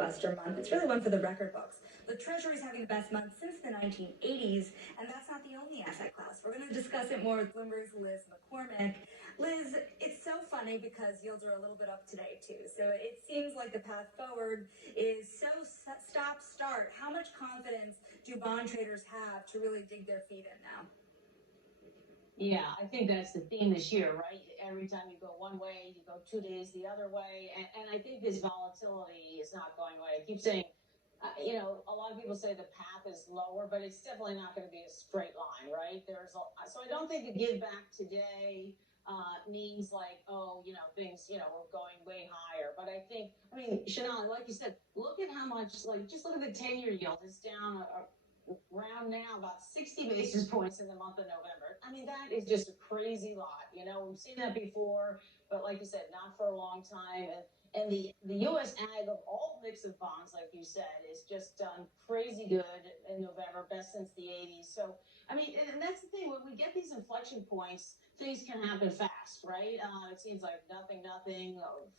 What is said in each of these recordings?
blockbuster month. It's really one for the record books. The Treasury is having the best month since the 1980s, and that's not the only asset class. We're going to discuss it more with Bloomberg's Liz McCormick. Liz, it's so funny because yields are a little bit up today, too. So it seems like the path forward is so stop-start. How much confidence do bond traders have to really dig their feet in now? Yeah, I think that's the theme this year, right? Every time you go one way, you go 2 days the other way. And I think this volatility is not going away. I keep saying, a lot of people say the path is lower, but it's definitely not going to be a straight line, right? So I don't think the give back today means like, things, we're going way higher. But Chanel, like you said, look at how much, just look at the 10-year yield. It's down around now about 60 basis points in the month of November. I mean, that is just a crazy lot. We've seen that before, but like you said, not for a long time. And the U.S. Ag of all mix of bonds, like you said, is just done crazy good in November, best since the 80s. So, and that's the thing. When we get these inflection points, things can happen fast, right? It seems like nothing,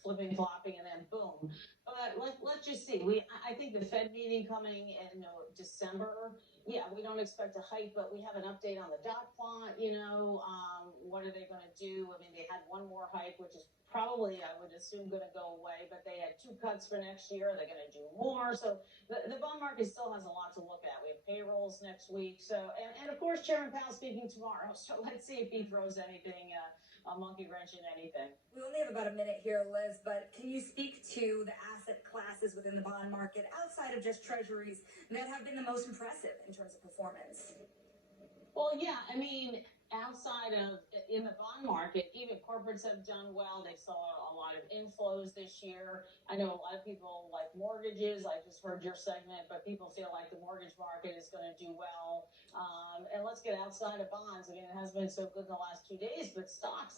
flipping, flopping, and then boom. But let's just see. I think the Fed meeting coming in December. Yeah, we don't expect a hike, but we have an update on the dot plot. What are they going to do? They had one more hike, which is probably, I would assume, going to go away. But they had 2 cuts for next year. They're going to do more. So the bond market still has a lot to look at. We have payrolls next week. So and of course, Chairman Powell speaking tomorrow. So let's see if he throws anything. A monkey wrench in anything. We only have about a minute here, Liz, but can you speak to the asset classes within the bond market outside of just treasuries that have been the most impressive in terms of performance? Well, yeah, outside of in the bond market, even corporates have done well. They saw a lot of inflows this year. I know a lot of people like mortgages. I just heard your segment, but people feel like the mortgage market is going to do well. And let's get outside of bonds. It has been so good in the last 2 days, but stocks,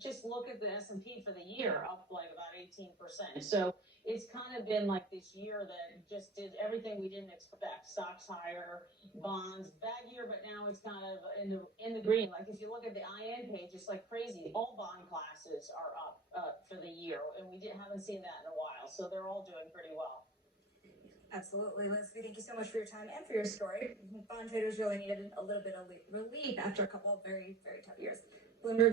just look at the S&P for the year, up like about 18%. So it's kind of been like this year that just did everything we didn't expect. Stocks higher, bonds, bad year, but now it's kind of in the green. Like if you look at the IN page, it's like crazy. All bond classes are up for the year, and we haven't seen that in a while. So they're all doing pretty well. Absolutely, Liz. We thank you so much for your time and for your story. Bond traders really needed a little bit of relief after a couple of very, very tough years. Bloomberg.